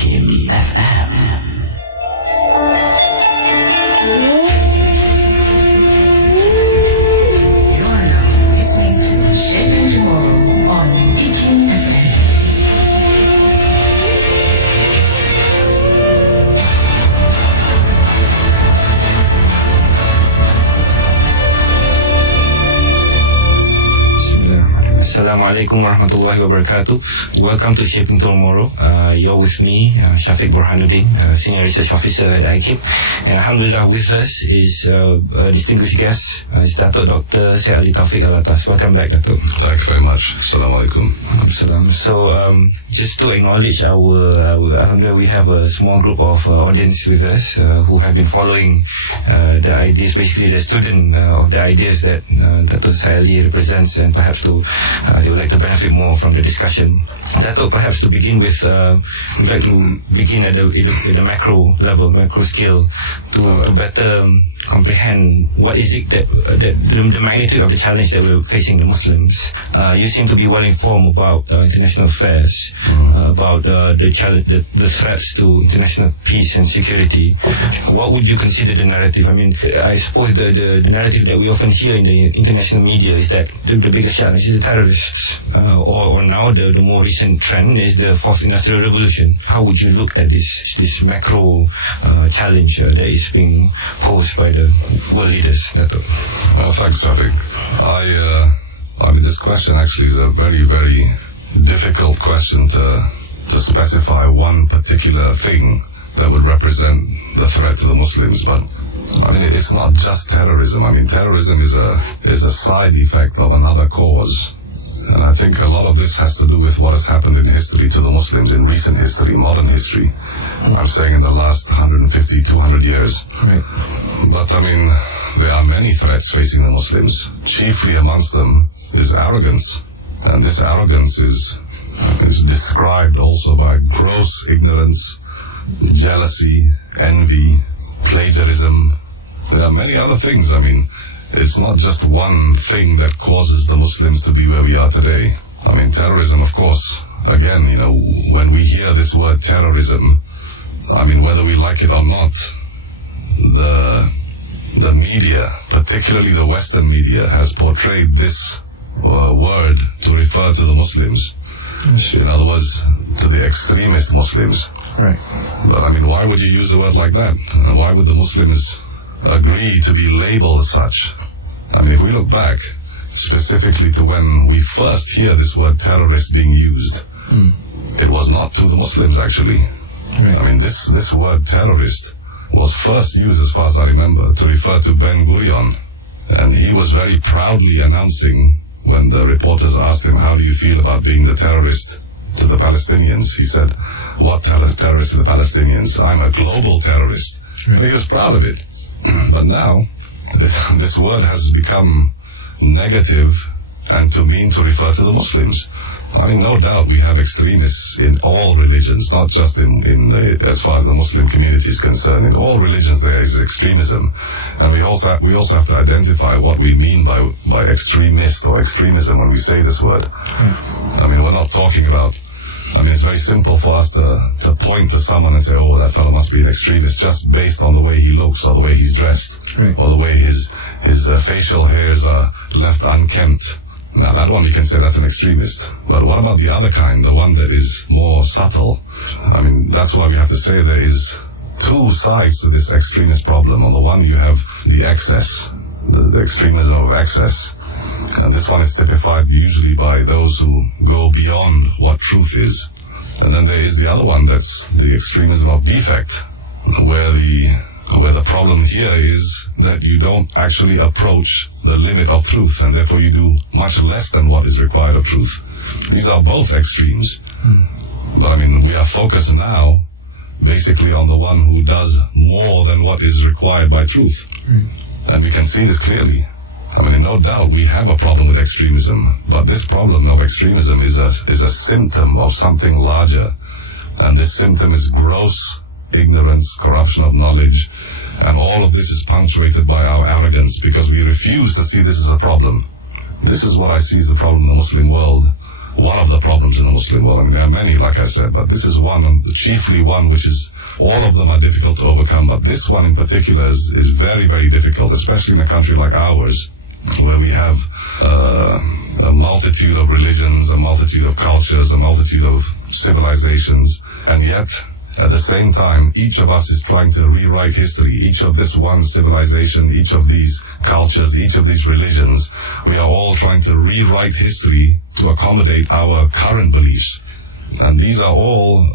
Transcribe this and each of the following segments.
Kim FM. You are now listening to Shaping Tomorrow on Kim FM. Assalamualaikum warahmatullahi wabarakatuh. Welcome to Shaping Tomorrow. You're with me, Shafiq Burhanuddin, Senior Research Officer at IKIP. And Alhamdulillah, with us is a distinguished guest, is Datuk Dr. Syed Ali Taufiq Alatas. Welcome back, Datuk. Thank you very much. Assalamualaikum. So, just to acknowledge Alhamdulillah, we have a small group of audience with us who have been following the ideas, basically the student of the ideas that Dr. Syed Ali represents, and perhaps they would like to benefit more from the discussion. Datuk, perhaps to begin with, we'd like to begin at the macro level, macro scale, to better comprehend what is it that the magnitude of the challenge that we're facing, the Muslims. You seem to be well informed about international affairs, about the challenge, the threats to international peace and security. What would you consider the narrative? I mean, I suppose the narrative that we often hear in the international media is that the biggest challenge is the terrorists, or now the more recent trend is the fourth industrial revolution. How would you look at this macro challenge that is being posed by the world leaders? Thanks, Shafiq. I mean, this question actually is a very, very difficult question to specify one particular thing that would represent the threat to the Muslims. But I mean, it's not just terrorism. I mean, terrorism is a side effect of another cause. And I think a lot of this has to do with what has happened in history to the Muslims, in recent history, modern history. I'm saying in the last 150, 200 years. Right. But I mean, there are many threats facing the Muslims. Chiefly amongst them is arrogance. And this arrogance is described also by gross ignorance, jealousy, envy, plagiarism. There are many other things. I mean, it's not just one thing that causes the Muslims to be where we are today. I mean, terrorism, of course, again, you know, when we hear this word terrorism, I mean, whether we like it or not, the media, particularly the Western media, has portrayed this word to refer to the Muslims. In other words, to the extremist Muslims. Right. But I mean, why would you use a word like that? Why would the Muslims agree to be labeled as such? I mean, if we look back specifically to when we first hear this word terrorist being used, it was not to the Muslims, actually. Right. I mean, this word terrorist was first used, as far as I remember, to refer to Ben Gurion. And he was very proudly announcing, when the reporters asked him, how do you feel about being the terrorist to the Palestinians? He said, what terrorist to the Palestinians? I'm a global terrorist. Right. He was proud of it. But now, this word has become negative and to mean to refer to the Muslims. I mean, no doubt we have extremists in all religions, not just as far as the Muslim community is concerned. In all religions there is extremism. And we also have to identify what we mean by extremist or extremism when we say this word. I mean, we're not talking about, I mean, it's very simple for us to point to someone and say, oh, that fellow must be an extremist, just based on the way he looks or the way he's dressed, right, or the way his facial hairs are left unkempt. Now, that one we can say that's an extremist. But what about the other kind, the one that is more subtle? I mean, that's why we have to say there is two sides to this extremist problem. On the one, you have the excess, the extremism of excess. And this one is typified usually by those who go beyond what truth is. And then there is the other one, that's the extremism of defect, where the problem here is that you don't actually approach the limit of truth, and therefore you do much less than what is required of truth. These are both extremes. But I mean, we are focused now basically on the one who does more than what is required by truth. And we can see this clearly. I mean, no doubt we have a problem with extremism, but this problem of extremism is a symptom of something larger. And this symptom is gross ignorance, corruption of knowledge, and all of this is punctuated by our arrogance because we refuse to see this as a problem. This is what I see as a problem in the Muslim world. one of the problems in the Muslim world. I mean, there are many, like I said, but this is one, chiefly one, which is, all of them are difficult to overcome, but this one in particular is very, very difficult, especially in a country like ours, where we have a multitude of religions, a multitude of cultures, a multitude of civilizations, and yet, at the same time, each of us is trying to rewrite history. Each of this one civilization, each of these cultures, each of these religions, we are all trying to rewrite history to accommodate our current beliefs. And these are all,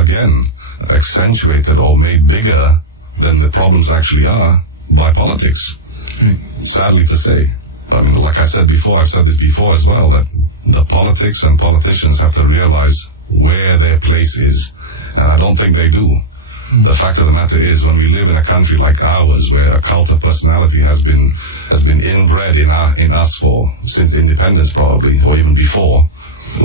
again, accentuated or made bigger than the problems actually are by politics. Sadly to say. I mean, like I said before, I've said this before as well, that the politics and politicians have to realize where their place is. And I don't think they do. The fact of the matter is, when we live in a country like ours, where a cult of personality has been inbred in us since independence probably, or even before,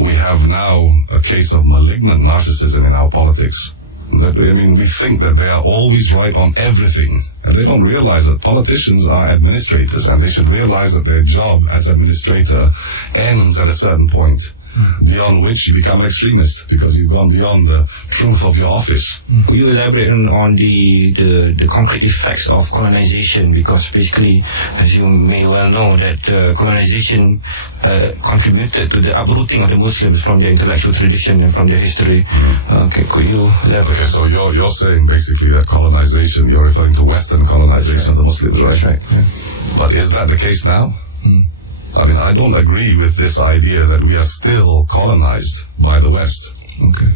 we have now a case of malignant narcissism in our politics. We think that they are always right on everything, and they don't realize that politicians are administrators, and they should realize that their job as administrator ends at a certain point, beyond which you become an extremist, because you've gone beyond the truth of your office. Will you elaborate on the concrete effects of colonization? Because basically, as you may well know, that colonization contributed to the uprooting of the Muslims from their intellectual tradition and from their history. Okay, could you elaborate? Okay, so you're saying basically that colonization, you're referring to Western colonization of the Muslims, right? That's right. Yeah. But is that the case now? I mean, I don't agree with this idea that we are still colonized by the West. Okay.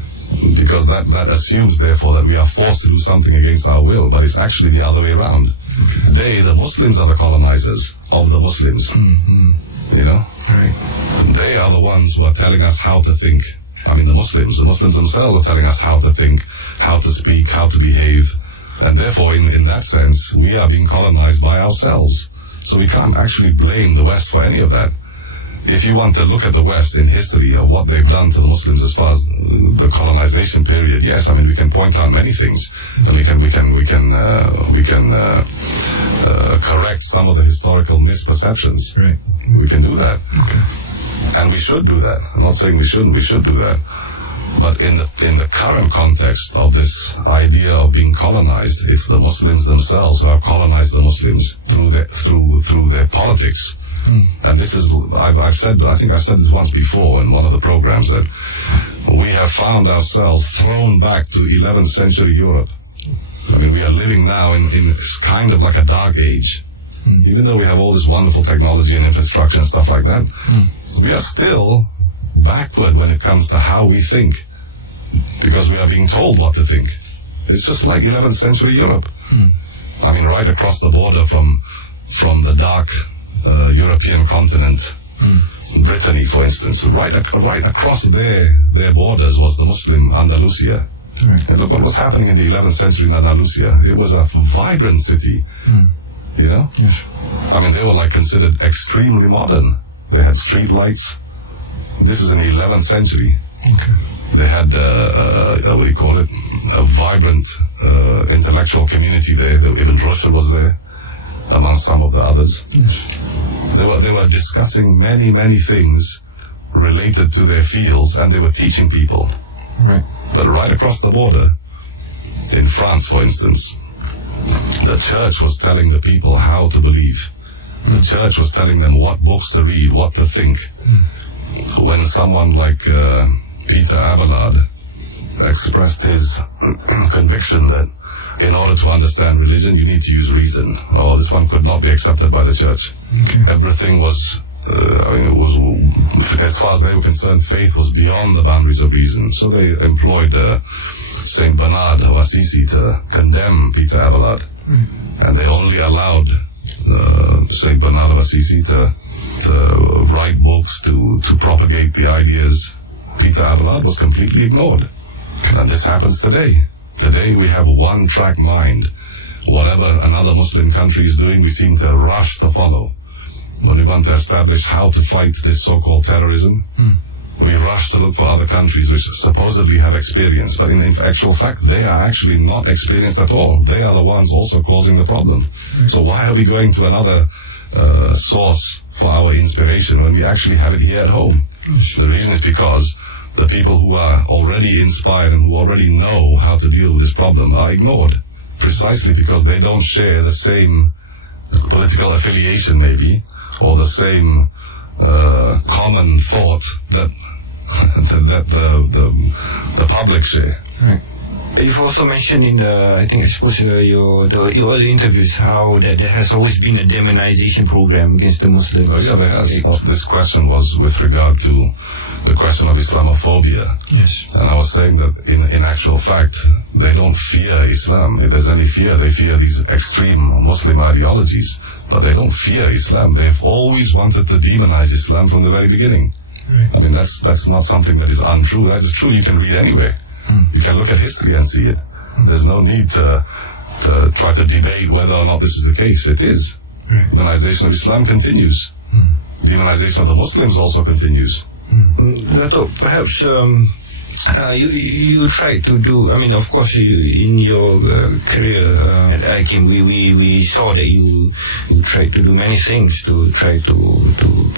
Because that assumes, therefore, that we are forced to do something against our will, but it's actually the other way around. Okay. The Muslims are the colonizers of the Muslims. You know? Right. They are the ones who are telling us how to think. I mean, the Muslims themselves are telling us how to think, how to speak, how to behave. And therefore, in that sense, we are being colonized by ourselves. So we can't actually blame the West for any of that. If you want to look at the West in history of what they've done to the Muslims as far as the colonization period, yes, I mean, we can point out many things, and we can correct some of the historical misperceptions. Right. We can do that. Okay. And we should do that. I'm not saying we shouldn't. We should do that. But in the current context of this idea of being colonized, it's the Muslims themselves who have colonized the Muslims through their politics. And this is, I think I've said this once before in one of the programs, that we have found ourselves thrown back to 11th century Europe. I mean, we are living now in kind of like a dark age. Even though we have all this wonderful technology and infrastructure and stuff like that, we are still backward when it comes to how we think, because we are being told what to think. It's just like 11th century Europe. I mean, right across the border from the dark European continent, Brittany, for instance, right across their borders was the Muslim Andalusia. Right. And look what was happening in the 11th century in Andalusia. It was a vibrant city. You know? Yes. I mean, they were like considered extremely modern. They had street lights. This was in the 11th century. Okay. They had, what do you call it, a vibrant intellectual community there. Ibn Rothschild was there, among some of the others. Yes. They were discussing many, many things related to their fields, and they were teaching people. Right. But right across the border, in France, for instance, the church was telling the people how to believe. The church was telling them what books to read, what to think. When someone like Peter Abelard expressed his conviction that in order to understand religion, you need to use reason. Oh, this one could not be accepted by the church. Okay. Everything was, as far as they were concerned, faith was beyond the boundaries of reason. So they employed Saint Bernard of Assisi to condemn Peter Abelard. And they only allowed Saint Bernard of Assisi to write books, to propagate the ideas. Peter Abelard was completely ignored. And this happens today. Today we have a one-track mind. Whatever another Muslim country is doing, we seem to rush to follow. When we want to establish how to fight this so-called terrorism, we rush to look for other countries which supposedly have experience, but in actual fact, they are actually not experienced at all. They are the ones also causing the problem. So why are we going to another source for our inspiration when we actually have it here at home? The reason is because the people who are already inspired and who already know how to deal with this problem are ignored, precisely because they don't share the same political affiliation, maybe, or the same common thought that that the public share. Right. You've also mentioned in the, I think, I suppose your other interviews, how that there has always been a demonization program against the Muslims. Oh yeah, there has. This question was with regard to the question of Islamophobia. Yes. And I was saying that in actual fact, they don't fear Islam. If there's any fear, they fear these extreme Muslim ideologies. But they don't fear Islam. They've always wanted to demonize Islam from the very beginning. Right. I mean, that's not something that is untrue. That is true. You can read anywhere. You can look at history and see it. There's no need to try to debate whether or not this is the case. It is. Right. Demonization of Islam continues. Demonization of the Muslims also continues. Dato', perhaps you try to do, I mean, of course, in your career at IKIM, we saw that you tried to do many things to try to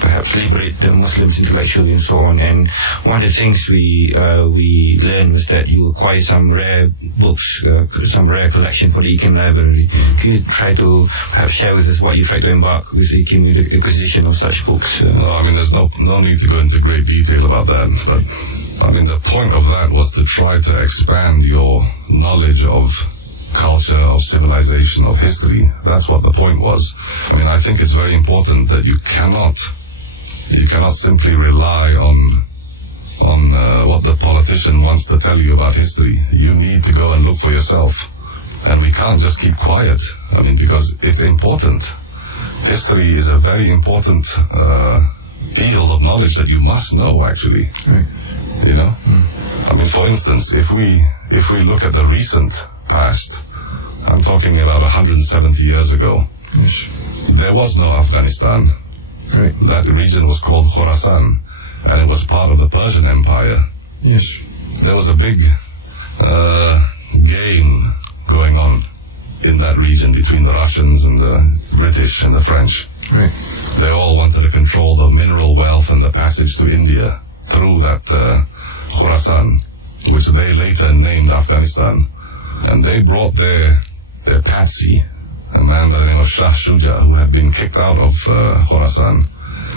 perhaps liberate the Muslims intellectually and so on. And one of the things we learned was that you acquired some rare books, some rare collection for the IKIM library. Can you try to perhaps share with us what you tried to embark with IKIM, with the acquisition of such books? No, I mean, there's no need to go into great detail about that, but I mean, the point of that was to try to expand your knowledge of culture, of civilization, of history. That's what the point was. I mean, I think it's very important that you cannot simply rely on what the politician wants to tell you about history. You need to go and look for yourself. And we can't just keep quiet. I mean, because it's important. History is a very important field of knowledge that you must know, actually. Right. You know? I mean, for instance, if we look at the recent past, I'm talking about 170 years ago. Yes. There was no Afghanistan. Right. That region was called Khorasan, and it was part of the Persian Empire. Yes. There was a big game going on in that region between the Russians and the British and the French. Right. They all wanted to control the mineral wealth and the passage to India through that Khorasan, which they later named Afghanistan. And they brought their patsy, a man by the name of Shah Shuja, who had been kicked out of Khorasan.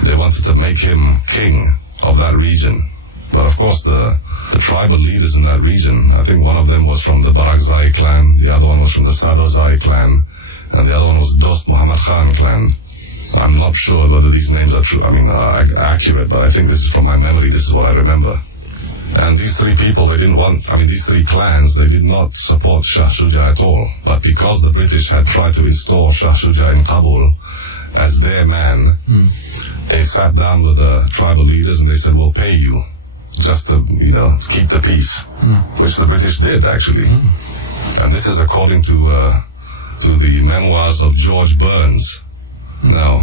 They wanted to make him king of that region. But of course, the tribal leaders in that region, I think one of them was from the Barakzai clan, the other one was from the Sadozai clan, and the other one was Dost Muhammad Khan clan. I'm not sure whether these names are true, accurate, but I think this is from my memory, this is what I remember. And these three people, these three clans, they did not support Shah Shuja at all. But because the British had tried to install Shah Shuja in Kabul as their man, they sat down with the tribal leaders and they said, we'll pay you just to, keep the peace, which the British did, actually. And this is according to the memoirs of George Burns. Now,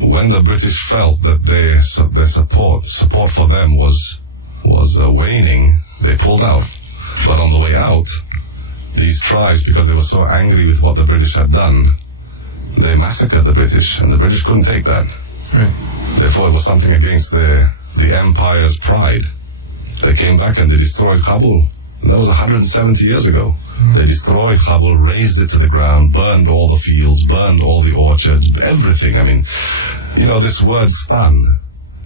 when the British felt that their support for them was waning, they pulled out. But on the way out, these tribes, because they were so angry with what the British had done, they massacred the British, and the British couldn't take that. Right. Therefore, it was something against the empire's pride. They came back and they destroyed Kabul. And that was 170 years ago. They destroyed Kabul, razed it to the ground, burned all the fields, burned all the orchards, everything. I mean, this word stan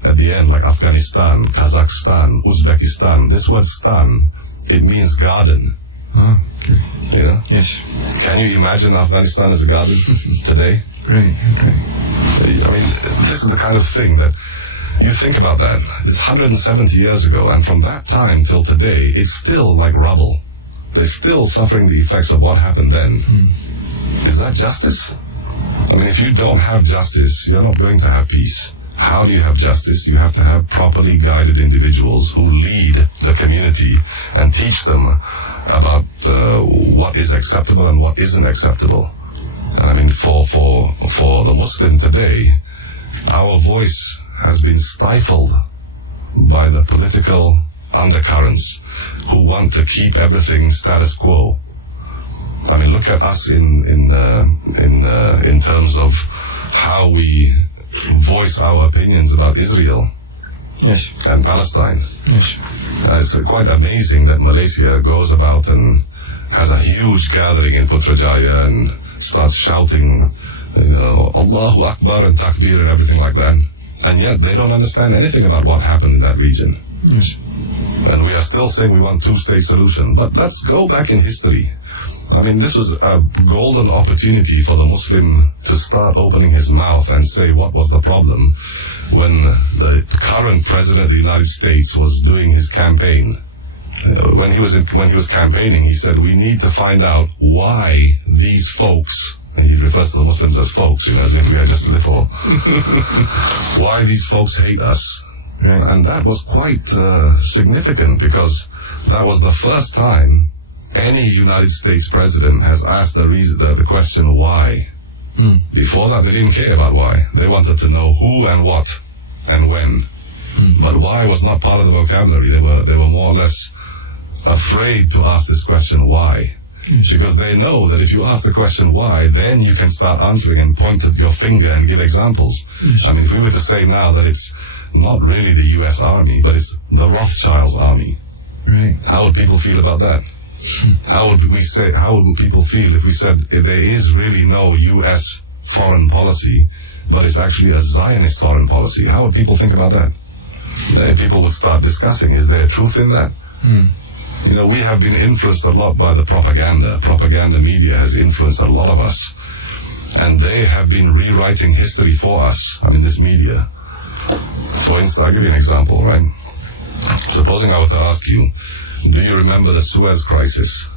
at the end, like Afghanistan, Kazakhstan, Uzbekistan, this word stan, it means garden. Oh, okay. Yes. Can you imagine Afghanistan as a garden today? Right. I mean, this is the kind of thing that you think about that. It's 170 years ago, and from that time till today, it's still like rubble. They're still suffering the effects of what happened then. Is that justice? I mean, if you don't have justice, you're not going to have peace. How do you have justice? You have to have properly guided individuals who lead the community and teach them about what is acceptable and what isn't acceptable. And I mean, for the Muslim today, our voice has been stifled by the political undercurrents who want to keep everything status quo. I mean, look at us in terms of how we voice our opinions about Israel. Yes. and Palestine. Yes. It's quite amazing that Malaysia goes about and has a huge gathering in Putrajaya and starts shouting, Allahu Akbar and Takbir and everything like that. And yet they don't understand anything about what happened in that region. Yes. And we are still saying we want two-state solution. But let's go back in history. I mean, this was a golden opportunity for the Muslim to start opening his mouth and say what was the problem when the current president of the United States was doing his campaign. When he was campaigning, he said, we need to find out why these folks, and he refers to the Muslims as folks, as if we are just little, why these folks hate us. Right. And that was quite significant, because that was the first time any United States president has asked the question why. Before that, they didn't care about why. They wanted to know who and what and when. But why was not part of the vocabulary. They were more or less afraid to ask this question why. Because they know that if you ask the question why, then you can start answering and point at your finger and give examples. I mean, if we were to say now that it's not really the U.S. Army, but it's the Rothschild's army, Right. how would people feel about that? How would people feel if we said there is really no U.S. foreign policy, but it's actually a Zionist foreign policy? How would people think about that? People would start discussing, is there truth in that? We have been influenced a lot by the propaganda. Propaganda media has influenced a lot of us. And they have been rewriting history for us. I mean, this media. For instance, I'll give you an example, right? Supposing I were to ask you, do you remember the Suez Crisis?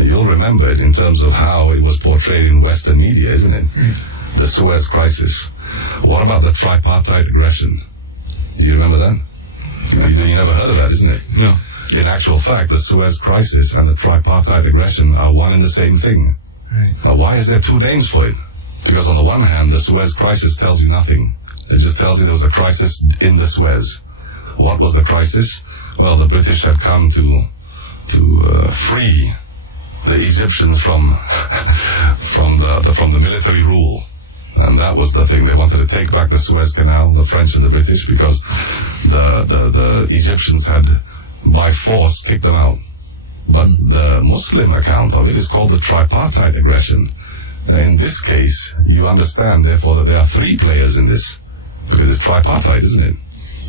You'll remember it in terms of how it was portrayed in Western media, isn't it? The Suez Crisis. What about the tripartite aggression? Do you remember that? You never heard of that, isn't it? No. In actual fact, the Suez Crisis and the tripartite aggression are one and the same thing. Right. Now, why is there two names for it? Because on the one hand, the Suez Crisis tells you nothing. It just tells you there was a crisis in the Suez. What was the crisis? Well, the British had come to free the Egyptians from the military rule, and that was the thing. They wanted to take back the Suez Canal, the French and the British, because the Egyptians had by force kicked them out. But the Muslim account of it is called the tripartite aggression. In this case, you understand, therefore, that there are three players in this, because it's tripartite, isn't it?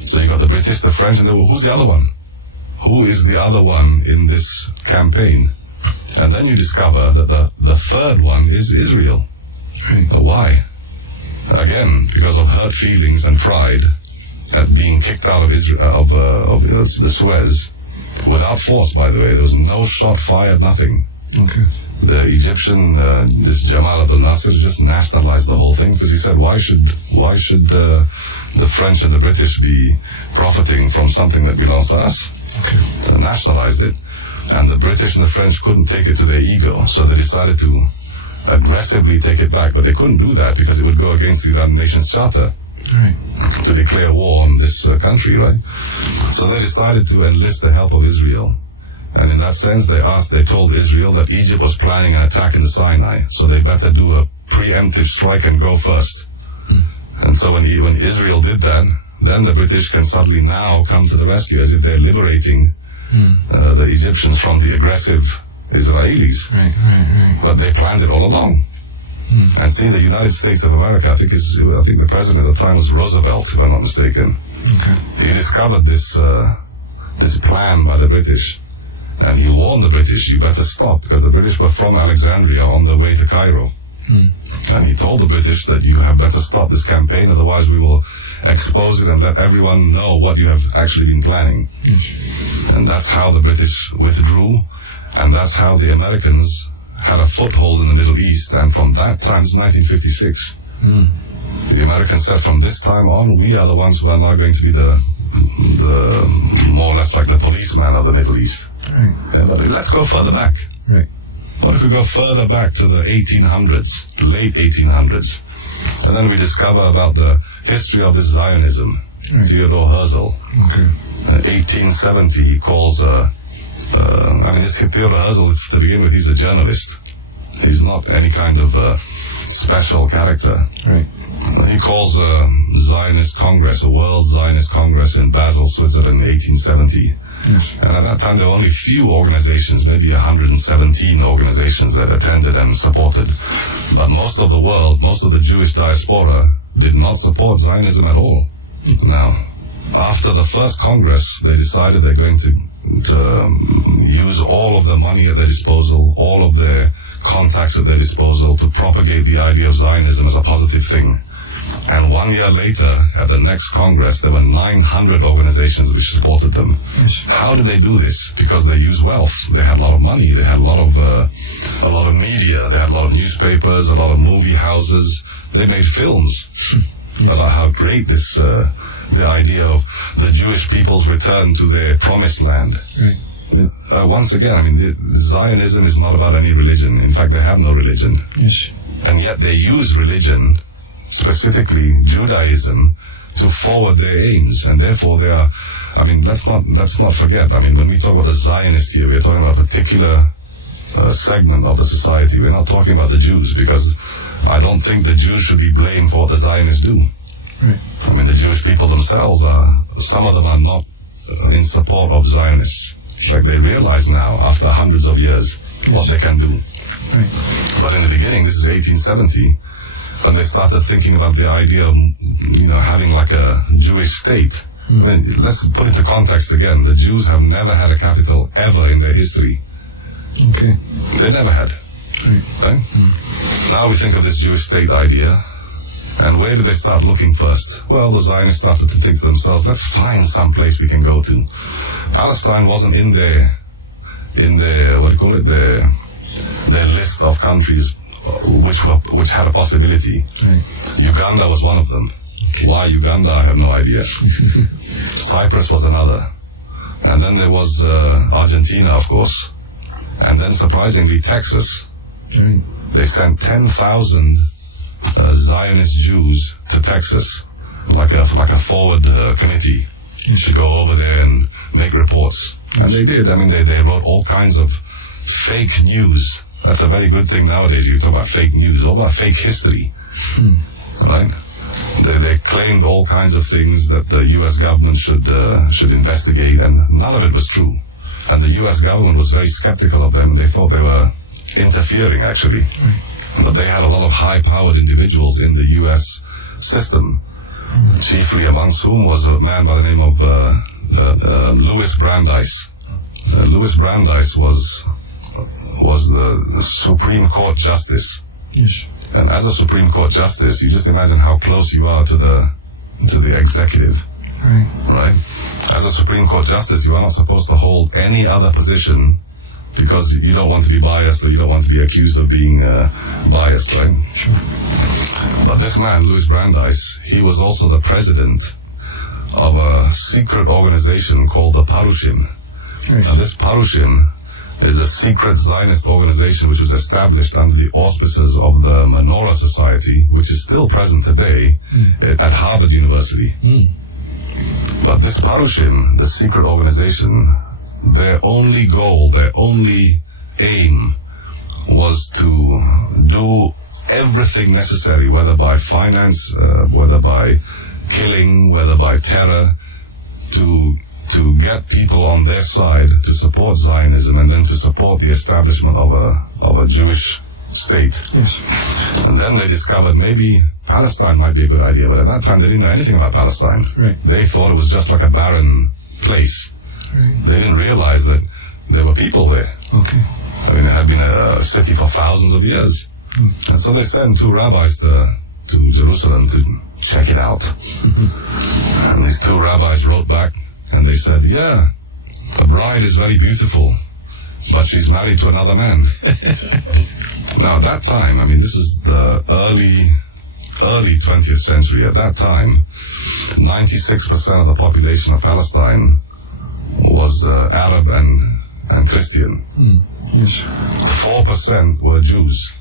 So you got the British, the French, and who's the other one? Who is the other one in this campaign? And then you discover that the third one is Israel. Why? Again, because of hurt feelings and pride at being kicked out of Israel, of the Suez, without force, by the way. There was no shot fired, nothing. Okay. The Egyptian, this Jamal Abdel Nasser, just nationalized the whole thing, because he said, why should the French and the British be profiting from something that belongs to us? Okay. They nationalized it. And the British and the French couldn't take it to their ego, so they decided to aggressively take it back. But they couldn't do that because it would go against the United Nations Charter. Right. To declare war on this country, right? So they decided to enlist the help of Israel. And in that sense, they told Israel that Egypt was planning an attack in the Sinai, so they better do a preemptive strike and go first. And so when Israel did that, then the British can suddenly now come to the rescue, as if they're liberating the Egyptians from the aggressive Israelis. Right. But they planned it all along. And see, the United States of America, I think the president at the time was Roosevelt, if I'm not mistaken. Okay. He discovered this plan by the British, and he warned the British, you better stop, because the British were from Alexandria on their way to Cairo. And he told the British that you have better stop this campaign, otherwise we will expose it and let everyone know what you have actually been planning. And that's how the British withdrew, and that's how the Americans had a foothold in the Middle East. And from that time, this is 1956, the Americans said, from this time on, we are the ones who are now going to be the more or less like the policeman of the Middle East. Right. Yeah, but let's go further back. Right. What if we go further back to the 1800s, late 1800s, and then we discover about the history of this Zionism? Right. Theodore Herzl. Okay. 1870, he calls, this Theodore Herzl, to begin with, he's a journalist. He's not any kind of special character. Right. He calls a Zionist Congress, a World Zionist Congress in Basel, Switzerland, 1870. Yes. And at that time, there were only few organizations, maybe 117 organizations that attended and supported. But most of the world, most of the Jewish diaspora did not support Zionism at all. Now, after the first Congress, they decided they're going to use all of the money at their disposal, all of their contacts at their disposal to propagate the idea of Zionism as a positive thing. And 1 year later, at the next Congress, there were 900 organizations which supported them. Yes. How did they do this? Because they used wealth. They had a lot of money. They had a lot of media. They had a lot of newspapers, a lot of movie houses. They made films about how great this, the idea of the Jewish people's return to their promised land. Right. I mean, once again, Zionism is not about any religion. In fact, they have no religion. Yes. And yet they use religion, specifically Judaism, to forward their aims. And therefore they are, let's not forget, when we talk about the Zionists here, we are talking about a particular segment of the society. We're not talking about the Jews, because I don't think the Jews should be blamed for what the Zionists do. Right. The Jewish people themselves some of them are not in support of Zionists. Like they realize now, after hundreds of years, what they can do. Right. But in the beginning, this is 1870, when they started thinking about the idea of, having like a Jewish state. Let's put into context again. The Jews have never had a capital ever in their history. Okay. They never had. Right? Now we think of this Jewish state idea. And where did they start looking first? Well, the Zionists started to think to themselves, let's find some place we can go to. Palestine wasn't in their their list of countries which had a possibility. Right. Uganda was one of them. Okay. Why Uganda, I have no idea. Cyprus was another. And then there was Argentina, of course. And then, surprisingly, Texas. Right. They sent 10,000 Zionist Jews to Texas, like a forward committee to go over there and make reports. And they did. They wrote all kinds of fake news. That's a very good thing nowadays. You talk about fake news, all about fake history, right? They claimed all kinds of things that the U.S. government should investigate, and none of it was true. And the U.S. government was very skeptical of them. They thought they were interfering, actually. But they had a lot of high-powered individuals in the U.S. system, chiefly amongst whom was a man by the name of Louis Brandeis. Louis Brandeis was the Supreme Court Justice. Yes. And as a Supreme Court Justice, you just imagine how close you are to the executive. Right. Right? As a Supreme Court Justice, you are not supposed to hold any other position because you don't want to be biased, or you don't want to be accused of being biased, right? Sure. But this man, Louis Brandeis, he was also the president of a secret organization called the Parushim. Right. Now, this Parushim is a secret Zionist organization which was established under the auspices of the Menorah Society, which is still present today at Harvard University. But this Parushim, the secret organization, their only goal, their only aim was to do everything necessary, whether by finance, whether by killing, whether by terror, to get people on their side to support Zionism and then to support the establishment of a Jewish state. Yes. And then they discovered maybe Palestine might be a good idea, but at that time they didn't know anything about Palestine. Right. They thought it was just like a barren place. Right. They didn't realize that there were people there. Okay. It had been a city for thousands of years. And so they sent two rabbis to Jerusalem to check it out. And these two rabbis wrote back and they said, yeah, the bride is very beautiful, but she's married to another man. Now at that time, this is the early 20th century. At that time, 96% of the population of Palestine was Arab and Christian. Yes. 4% were Jews.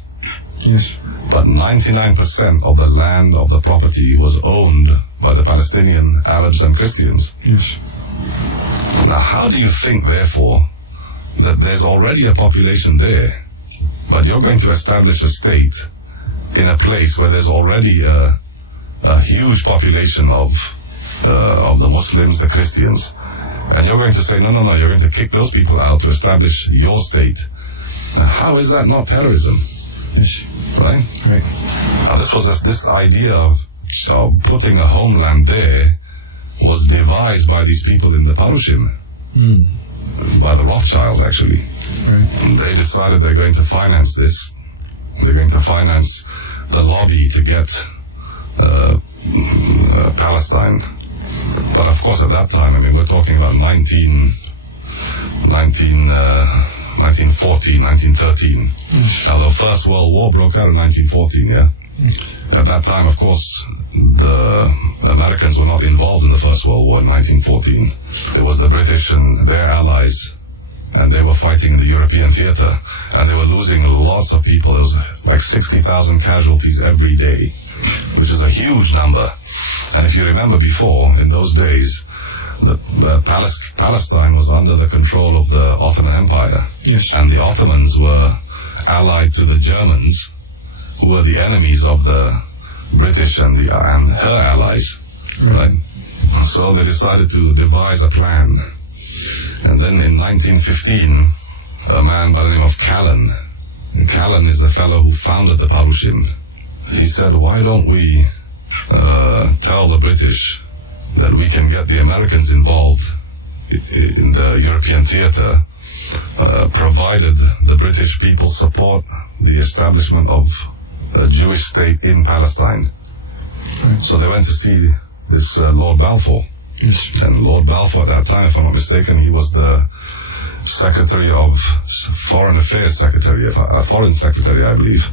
Yes. But 99% of the land, of the property, was owned by the Palestinian Arabs and Christians. Yes. Now, how do you think, therefore, that there's already a population there, but you're going to establish a state in a place where there's already a a huge population of the Muslims, the Christians. And you're going to say, no, you're going to kick those people out to establish your state. Now, how is that not terrorism? Right? Right. Now, this idea of putting a homeland there was devised by these people in the Parushim, by the Rothschilds, actually. Right. They decided they're going to finance this. They're going to finance the lobby to get Palestine. But of course, at that time, I mean, we're talking about 1914, 1913. Now, the First World War broke out in 1914, yeah? At that time, of course, the Americans were not involved in the First World War in 1914. It was the British and their allies, and they were fighting in the European theater, and they were losing lots of people. There was like 60,000 casualties every day, which is a huge number. And if you remember before, in those days, Palestine was under the control of the Ottoman Empire. Yes. And the Ottomans were allied to the Germans, who were the enemies of the British and her allies. Right? So they decided to devise a plan. And then in 1915, a man by the name of Callan is the fellow who founded the Parushim. He said, why don't we tell the British that we can get the Americans involved in the European theater, provided the British people support the establishment of a Jewish state in Palestine. So they went to see this Lord Balfour. Yes. And Lord Balfour at that time, if I'm not mistaken, he was the Secretary of Foreign Affairs Foreign Secretary, I believe.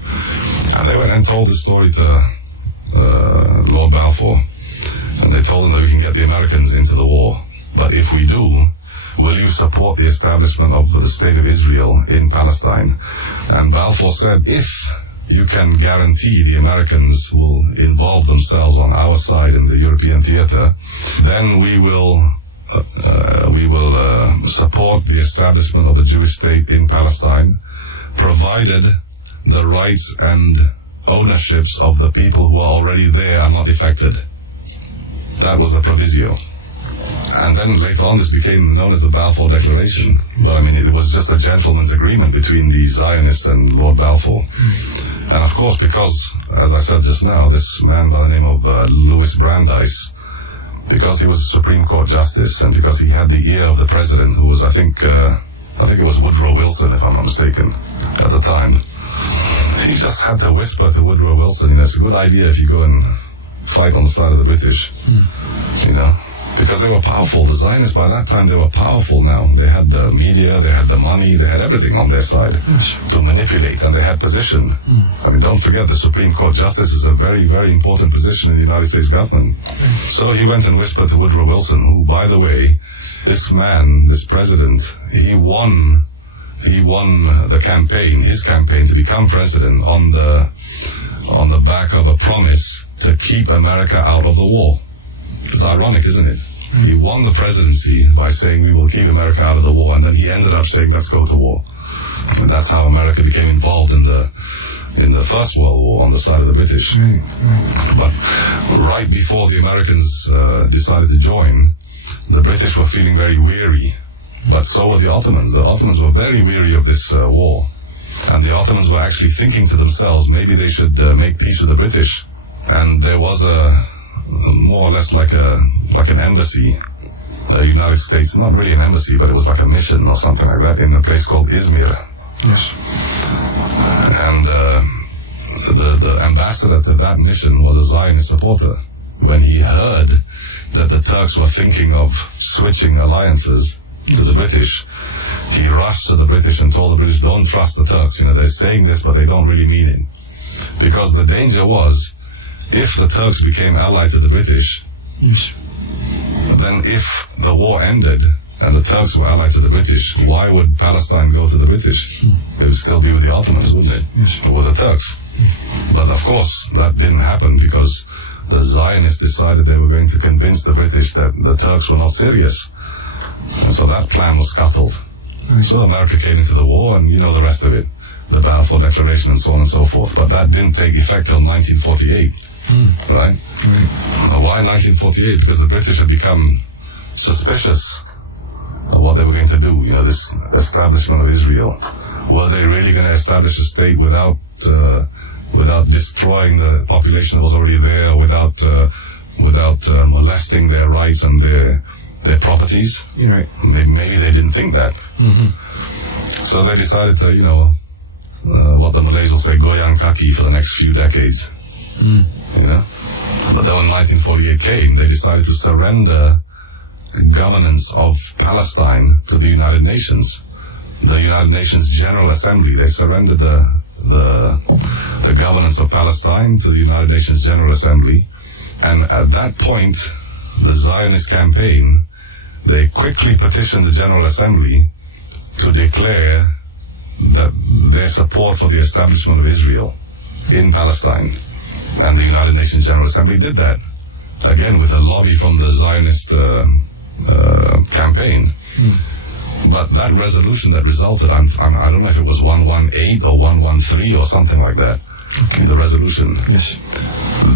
And they went and told the story to Lord Balfour. And they told him that we can get the Americans into the war. But if we do, will you support the establishment of the State of Israel in Palestine? And Balfour said, if you can guarantee the Americans will involve themselves on our side in the European theater, then we will support the establishment of a Jewish state in Palestine, provided the rights and ownerships of the people who are already there are not affected. That was the proviso. And then later on this became known as the Balfour Declaration. But I mean, it was just a gentleman's agreement between the Zionists and Lord Balfour. And of course, because, as I said just now, this man by the name of Louis Brandeis, because he was a Supreme Court Justice, and because he had the ear of the President, who was, I think it was Woodrow Wilson, if I'm not mistaken, at the time. He just had to whisper to Woodrow Wilson, it's a good idea if you go and fight on the side of the British, because they were powerful. The Zionists, by that time, they were powerful now. They had the media, they had the money, they had everything on their side to manipulate, and they had position. I mean, don't forget, the Supreme Court Justice is a very, very important position in the United States government. So he went and whispered to Woodrow Wilson, who, by the way, this man, this president, he won the campaign, his campaign to become president on the back of a promise to keep America out of the war. It's ironic, isn't it? He won the presidency by saying we will keep America out of the war, and then he ended up saying let's go to war. And that's how America became involved in the First World War on the side of the British. But right before the Americans decided to join, the British were feeling very weary, but so were the Ottomans. The Ottomans were very weary of this war, and the Ottomans were actually thinking to themselves, maybe they should make peace with the British. And there was more or less like an embassy, United States, not really an embassy, but it was like a mission or something like that in a place called Izmir. Yes. And the ambassador to that mission was a Zionist supporter. When he heard that the Turks were thinking of switching alliances to the British, he rushed to the British and told the British, don't trust the Turks. They're saying this, but they don't really mean it. Because the danger was, if the Turks became allied to the British, then if the war ended and the Turks were allied to the British, why would Palestine go to the British? It would still be with the Ottomans, wouldn't it? Yes. Or with the Turks. But of course, that didn't happen because the Zionists decided they were going to convince the British that the Turks were not serious. And so that plan was scuttled. So America came into the war, and you know the rest of it. The Balfour Declaration and so on and so forth. But that didn't take effect till 1948. Right? Now, why 1948? Because the British had become suspicious of what they were going to do. This establishment of Israel. Were they really going to establish a state without destroying the population that was already there, without molesting their rights and their properties? You're right. Maybe they didn't think that. So they decided to, what the Malays will say, goyang kaki for the next few decades. But then when 1948 came, they decided to surrender governance of Palestine to the United Nations. The United Nations General Assembly, they surrendered the governance of Palestine to the United Nations General Assembly. And at that point, the Zionist campaign, they quickly petitioned the General Assembly to declare that their support for the establishment of Israel in Palestine. And the United Nations General Assembly did that, again with a lobby from the Zionist campaign. But that resolution that resulted, I don't know if it was 118 or 113 or something like that, the resolution. Yes.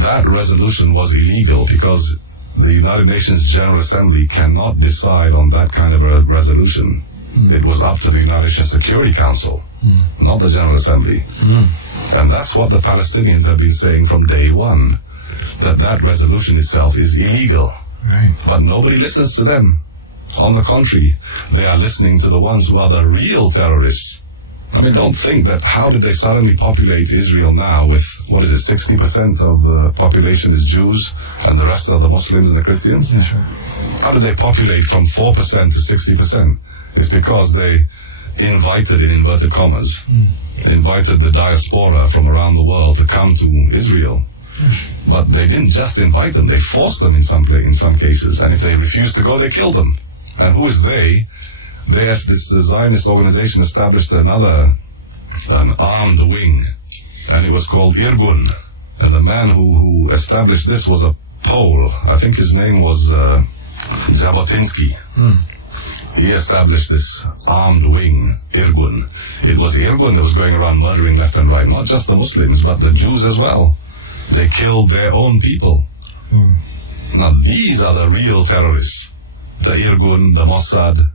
That resolution was illegal because the United Nations General Assembly cannot decide on that kind of a resolution. It was up to the United Nations Security Council, not the General Assembly. And that's what the Palestinians have been saying from day one, that resolution itself is illegal. Right. But nobody listens to them. On the contrary, they are listening to the ones who are the real terrorists. I mean, don't think that how did they suddenly populate Israel now with, 60% of the population is Jews and the rest are the Muslims and the Christians? Yes, right. How did they populate from 4% to 60%? It's because they invited, in inverted commas, invited the diaspora from around the world to come to Israel. But they didn't just invite them, they forced them in some cases. And if they refused to go, they killed them. And who is they? This Zionist organization established an armed wing, and it was called Irgun. And the man who established this was a Pole. I think his name was Jabotinsky. He established this armed wing, Irgun. It was Irgun that was going around murdering left and right, not just the Muslims, but the Jews as well. They killed their own people. Now these are the real terrorists. The Irgun, the Mossad.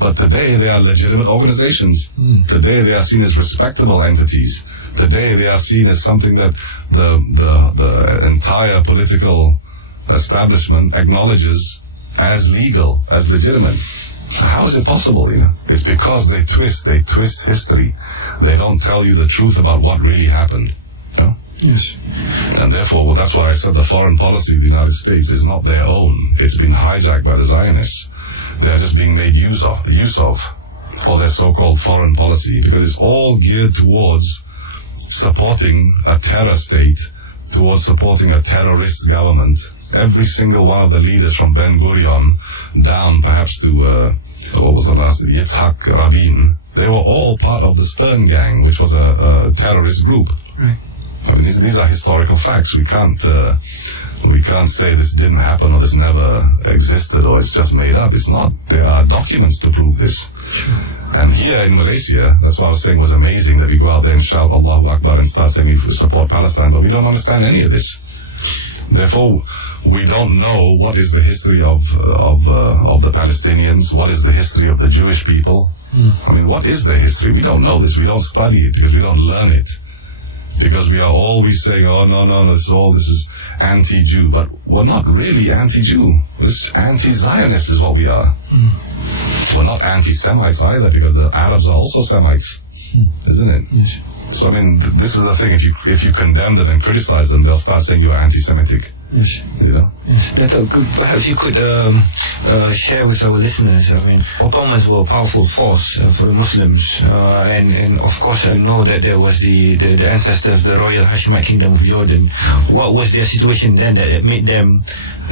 But today they are legitimate organizations. Today they are seen as respectable entities. Today they are seen as something that the entire political establishment acknowledges as legal, as legitimate. How is it possible, It's because they twist history. They don't tell you the truth about what really happened, Yes. And therefore, that's why I said the foreign policy of the United States is not their own. It's been hijacked by the Zionists. They are just being made use of for their so-called foreign policy, because it's all geared towards supporting a terror state, towards supporting a terrorist government. Every single one of the leaders from Ben Gurion down perhaps to, what was the last, Yitzhak Rabin, they were all part of the Stern Gang, which was a terrorist group. Right. I mean, these are historical facts. We can't say this didn't happen or this never existed or it's just made up. It's not. There are documents to prove this. Sure. And here in Malaysia, that's why I was saying it was amazing that we go out there and shout Allahu Akbar and start saying we support Palestine, but we don't understand any of this. Therefore, we don't know what is the history of the Palestinians, what is the history of the Jewish people. I mean, what is their history? We don't know this. We don't study it because we don't learn it. Because we are always saying, oh, no, this is anti-Jew. But we're not really anti-Jew. It's anti-Zionist is what we are. We're not anti-Semites either, because the Arabs are also Semites, isn't it? Yes. So, I mean, this is the thing. If you condemn them and criticize them, they'll start saying you are anti-Semitic. Yes. Yes. Dato', perhaps you could share with our listeners. I mean, Ottomans were a powerful force for the Muslims, and of course, I know that there was the ancestors, the Royal Hashemite Kingdom of Jordan. What was their situation then that made them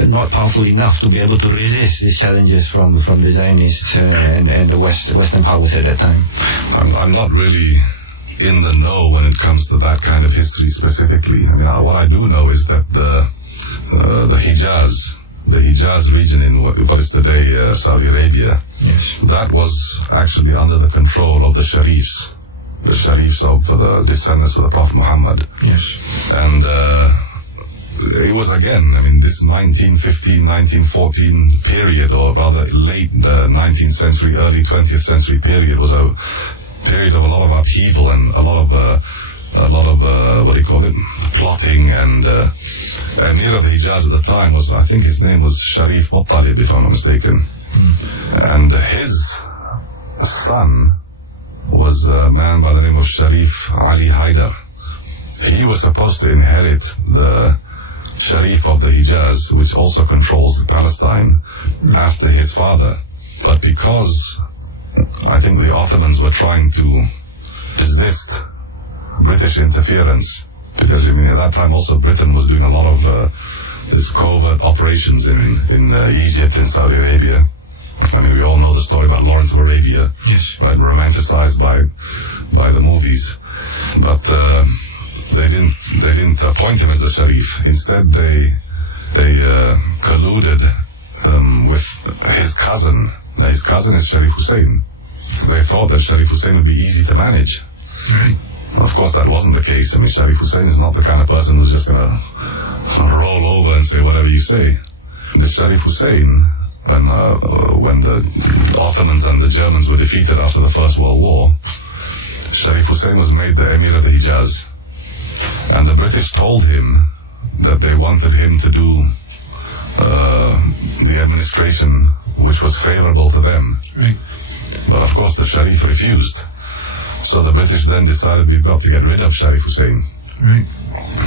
not powerful enough to be able to resist these challenges from the Zionists and the Western powers at that time? I'm not really in the know when it comes to that kind of history specifically. I mean, what I do know is that the Hijaz region in what is today Saudi Arabia, yes, that was actually under the control of the Sharifs of the descendants of the Prophet Muhammad. Yes. And it was again, this 1915, 1914 period, or rather late 19th century, early 20th century period, was a period of a lot of upheaval and a lot of plotting, and Emir of the Hijaz at the time was, I think his name was Sharif Muttalib, if I'm not mistaken. And his son was a man by the name of Sharif Ali Haidar. He was supposed to inherit the Sharif of the Hijaz, which also controls Palestine, after his father. But because I think the Ottomans were trying to resist British interference, because at that time also Britain was doing a lot of these covert operations in Egypt, in Saudi Arabia. We all know the story about Lawrence of Arabia, yes, right? Romanticized by the movies, but they didn't appoint him as the Sharif. Instead, they colluded with his cousin. Now, his cousin is Sharif Hussein. They thought that Sharif Hussein would be easy to manage. Right. Of course, that wasn't the case. Sharif Hussein is not the kind of person who's just going to roll over and say whatever you say. The Sharif Hussein, when the Ottomans and the Germans were defeated after the First World War, Sharif Hussein was made the Emir of the Hijaz. And the British told him that they wanted him to do the administration which was favorable to them. Right. But of course the Sharif refused. So the British then decided, we've got to get rid of Sharif Hussein. Right.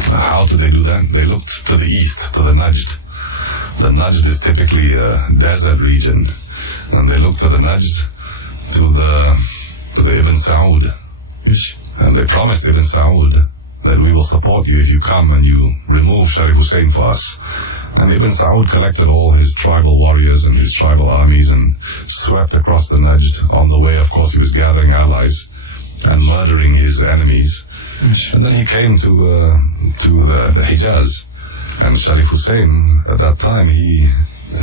How did they do that? They looked to the east, to the Najd. The Najd is typically a desert region. And they looked to the Najd, to the Ibn Saud. Yes. And they promised Ibn Saud that we will support you if you come and you remove Sharif Hussein for us. And Ibn Saud collected all his tribal warriors and his tribal armies and swept across the Najd. On the way, of course, he was gathering allies and murdering his enemies. Yes. And then he came to the Hijaz. And Sharif Hussein, at that time, he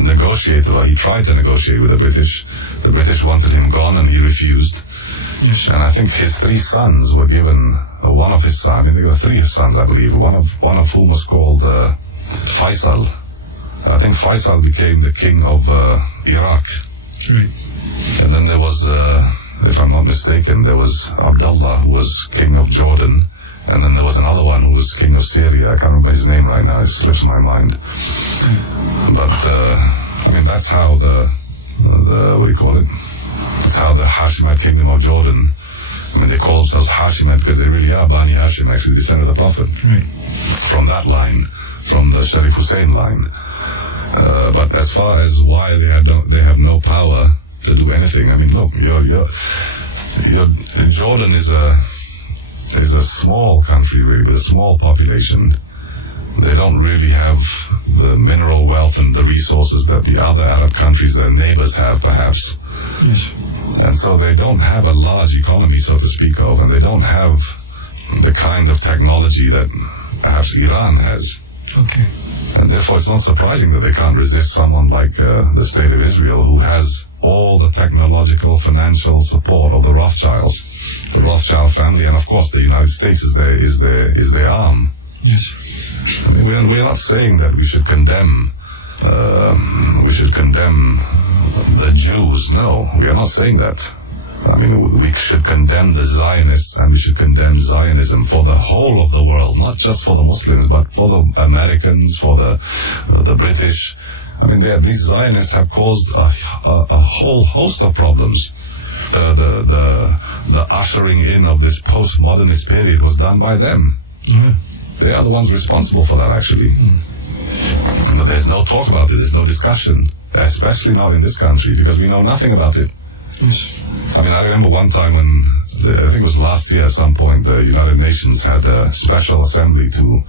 negotiated, or he tried to negotiate with the British. The British wanted him gone and he refused. Yes. And I think his three sons were given, one of his sons, there were three sons, I believe, one of whom was called Faisal. I think Faisal became the king of Iraq. Right. And then there was, if I'm not mistaken, there was Abdullah, who was king of Jordan. And then there was another one who was king of Syria. I can't remember his name right now. It slips my mind. But, that's how the That's how the Hashemite kingdom of Jordan, they call themselves Hashemite because they really are Bani Hashim, actually, the descendant of the Prophet. Right. From that line, from the Sharif Hussein line. But as far as why they have no power to do anything, look, Jordan is a small country, really, with a small population. They don't really have the mineral wealth and the resources that the other Arab countries, their neighbors, have, perhaps. Yes. And so they don't have a large economy, so to speak of, and they don't have the kind of technology that perhaps Iran has. Okay. And therefore it's not surprising that they can't resist someone like the State of Israel, who has all the technological, financial support of the Rothschilds, the Rothschild family, and of course the United States is their arm. Yes. We're not saying that we should condemn the Jews. No, we are not saying that. We should condemn the Zionists, and we should condemn Zionism for the whole of the world, not just for the Muslims, but for the Americans, for the British. These Zionists have caused a whole host of problems. The ushering in of this postmodernist period was done by them. Mm-hmm. They are the ones responsible for that, actually. But there's no talk about it, there's no discussion, especially not in this country, because we know nothing about it. Yes. I remember one time when, I think it was last year at some point, the United Nations had a special assembly to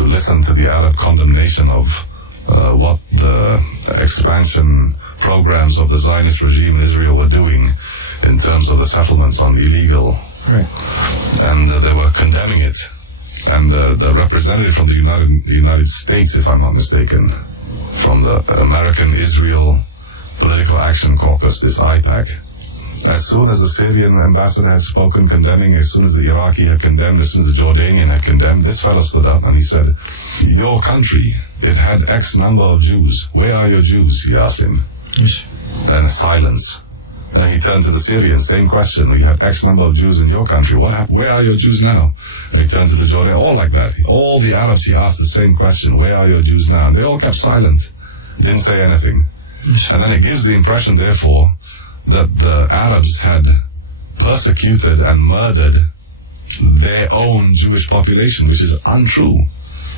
listen to the Arab condemnation of what the expansion programs of the Zionist regime in Israel were doing in terms of the settlements on illegal. Right. And they were condemning it. And the representative from the United States, if I'm not mistaken, from the American Israel Political Action Caucus, this IPAC, As soon as the Syrian ambassador had spoken condemning, as soon as the Iraqi had condemned, as soon as the Jordanian had condemned, this fellow stood up and he said, your country, it had X number of Jews. Where are your Jews? He asked him. Yes. And silence. And he turned to the Syrians, same question. You had X number of Jews in your country. What happened? Where are your Jews now? And he turned to the Jordanian, all like that. All the Arabs, he asked the same question. Where are your Jews now? And they all kept silent. Didn't say anything. Yes. And then it gives the impression, therefore, that the Arabs had persecuted and murdered their own Jewish population, which is untrue.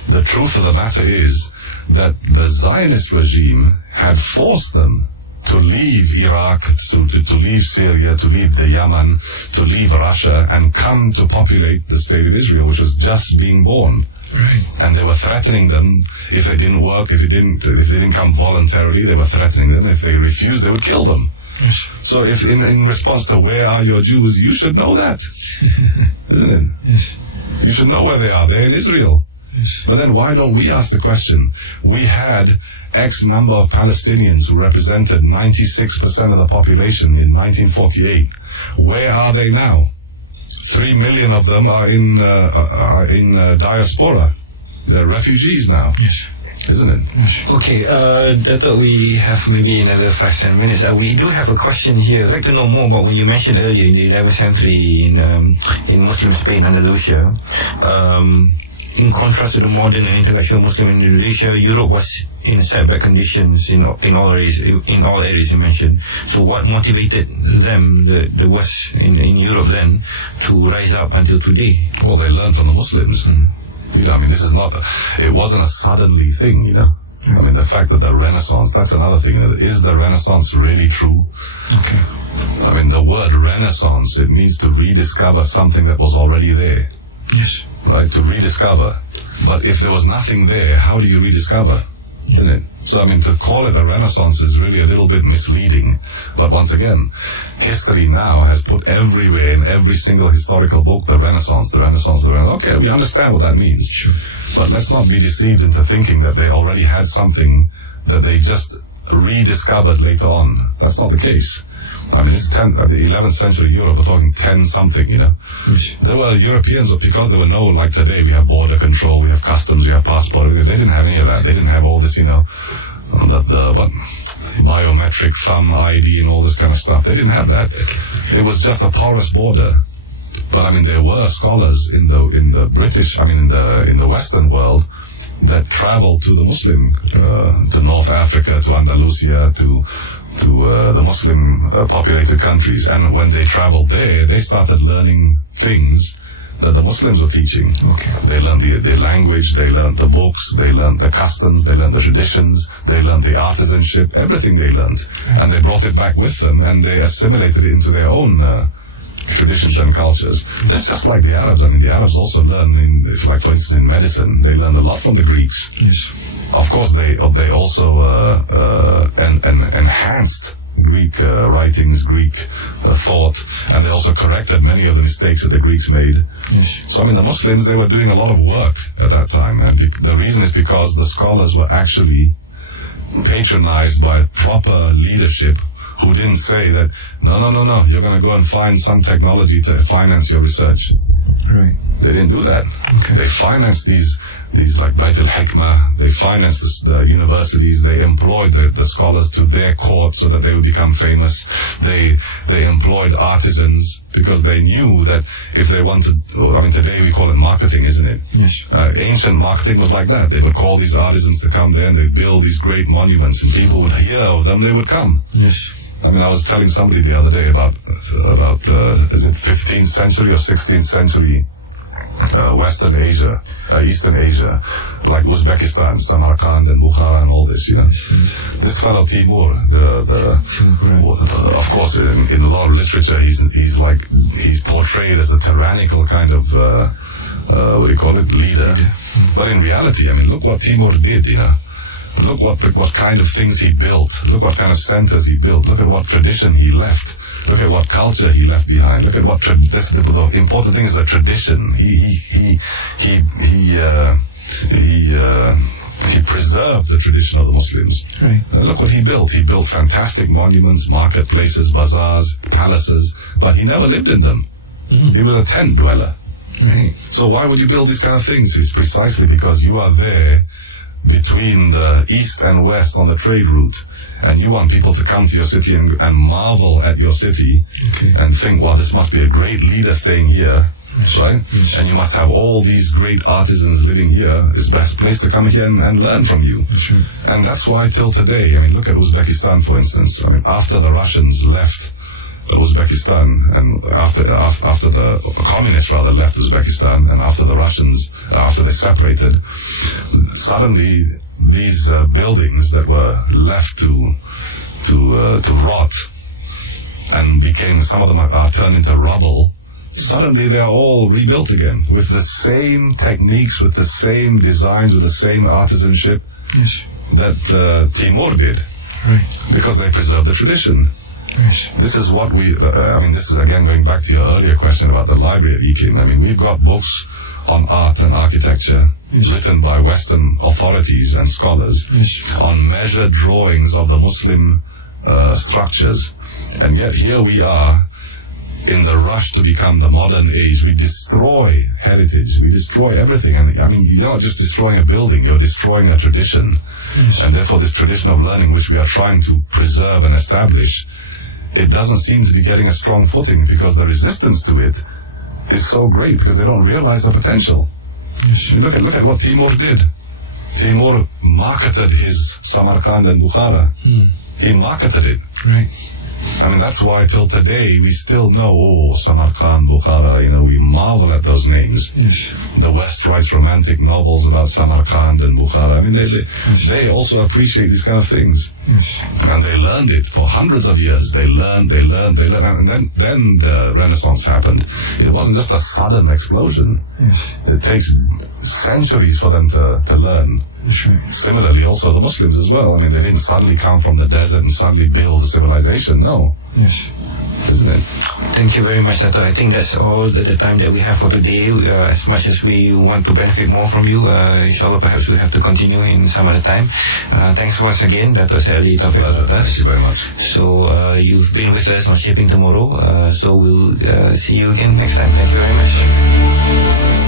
The truth of the matter is that the Zionist regime had forced them to leave Iraq, to leave Syria, to leave the Yemen, to leave Russia, and come to populate the state of Israel, which was just being born. Right. And they were threatening them if they didn't work, if they didn't come voluntarily, they were threatening them. If they refused, they would kill them. Yes. So if in response to where are your Jews, you should know that, isn't it? Yes. You should know where they are. They're in Israel. Yes. But then why don't we ask the question? We had X number of Palestinians who represented 96% of the population in 1948. Where are they now? 3 million of them are in diaspora. They're refugees now. Yes. Isn't it? Okay, Dato', we have maybe another 5-10 minutes. We do have a question here. I'd like to know more about when you mentioned earlier in the 11th century in Muslim Spain, Andalusia. In contrast to the modern and intellectual Muslim in Indonesia, Europe was in setback conditions in all areas you mentioned. So what motivated them, the West in Europe then, to rise up until today? Well, they learned from the Muslims. You know, I mean, this is not, it wasn't a suddenly thing, you know. I mean, the fact that the Renaissance, that's another thing. Is the Renaissance really true? Okay. I mean, the word Renaissance, it means to rediscover something that was already there. Yes. Right? To rediscover. But if there was nothing there, how do you rediscover? Isn't it? So, I mean, to call it a Renaissance is really a little bit misleading. But once again, history now has put everywhere in every single historical book, the Renaissance, the Renaissance, the Renaissance. Okay, we understand what that means. Sure. But let's not be deceived into thinking that they already had something that they just rediscovered later on. That's not the case. I mean, it's the 11th century Europe, we're talking 10-something, you know. Yes. There were Europeans, because there were no, like today, we have border control, we have customs, we have passport, they didn't have any of that. They didn't have all this, you know, the biometric thumb ID and all this kind of stuff. They didn't have that. It was just a porous border. But I mean, there were scholars in the British, I mean, in the Western world that traveled to the Muslim, to North Africa, to Andalusia, to the Muslim populated countries. And when they traveled there, they started learning things that the Muslims were teaching. Okay. They learned the language, they learned the books, they learned the customs, they learned the traditions, they learned the artisanship, everything they learned. And they brought it back with them and they assimilated it into their own traditions and cultures. It's just like the Arabs. I mean, the Arabs also learn, like for instance in medicine, they learned a lot from the Greeks. Yes. Of course, they also enhanced Greek writings, Greek thought, and they also corrected many of the mistakes that the Greeks made. Yes. So, I mean, the Muslims, they were doing a lot of work at that time, and the reason is because the scholars were actually patronized by proper leadership who didn't say that, no, you're going to go and find some technology to finance your research. Right. They didn't do that. Okay. They financed these like Bait al-Hikmah, they financed the universities, they employed the scholars to their court so that they would become famous. They employed artisans because they knew that if they wanted, I mean, today we call it marketing, isn't it? Yes. Ancient marketing was like that. They would call these artisans to come there and they'd build these great monuments and people would hear of them, they would come. Yes. I mean, I was telling somebody the other day about is it 15th century or 16th century Western Asia, Eastern Asia, like Uzbekistan, Samarkand and Bukhara and all this, you know. This fellow Timur, of course, in a lot of literature, he's portrayed as a tyrannical kind of, what do you call it, leader. But in reality, I mean, look what Timur did, you know. Look what kind of things he built. Look what kind of centers he built. Look at what tradition he left. Look at what culture he left behind. Look at what the important thing is the tradition. He He preserved the tradition of the Muslims. Right. Look what he built. He built fantastic monuments, marketplaces, bazaars, palaces, but he never lived in them. He was a tent dweller. Right. So why would you build these kind of things? It's precisely because you are there between the east and west on the trade route, and you want people to come to your city and marvel at your city, and think, wow, this must be a great leader staying here, right? Yes. And you must have all these great artisans living here. It's best place to come here and learn from you. Sure. And that's why till today, I mean, look at Uzbekistan, for instance. I mean, after the Russians left Uzbekistan, and after the communists rather left Uzbekistan, and after the Russians, after they separated, suddenly these buildings that were left to rot and became, some of them are turned into rubble, suddenly they're all rebuilt again with the same techniques, with the same designs, with the same artisanship that Timur did, Right. because they preserved the tradition. Yes. This is what this is again going back to your earlier question about the library at IKIM. I mean, we've got books on art and architecture written by Western authorities and scholars on measured drawings of the Muslim structures. And yet here we are in the rush to become the modern age. We destroy heritage. We destroy everything. And I mean, you're not just destroying a building, you're destroying a tradition. And therefore this tradition of learning, which we are trying to preserve and establish, it doesn't seem to be getting a strong footing, because the resistance to it is so great, because they don't realize the potential. I mean, look at what Timur did. Timur marketed his Samarkand and Bukhara. He marketed it. Right. I mean, that's why till today we still know, Samarkand, Bukhara, we marvel at those names. Yes. The West writes romantic novels about Samarkand and Bukhara. I mean, they also appreciate these kind of things. Yes. And they learned it for hundreds of years. They learned. And then the Renaissance happened. It wasn't just a sudden explosion. Yes. It takes centuries for them to learn. That's right. Similarly, also the Muslims as well. I mean, they didn't suddenly come from the desert and suddenly build a civilization. No. Yes. Isn't it? Thank you very much, Dato'. I think that's all the time that we have for today. As much as we want to benefit more from you, inshallah, perhaps we'll have to continue in some other time. Thanks once again, Dato' Ali Taufiq Al-Atas. Thank you very much. So, you've been with us on Shaping Tomorrow. So we'll see you again next time. Thank you very much.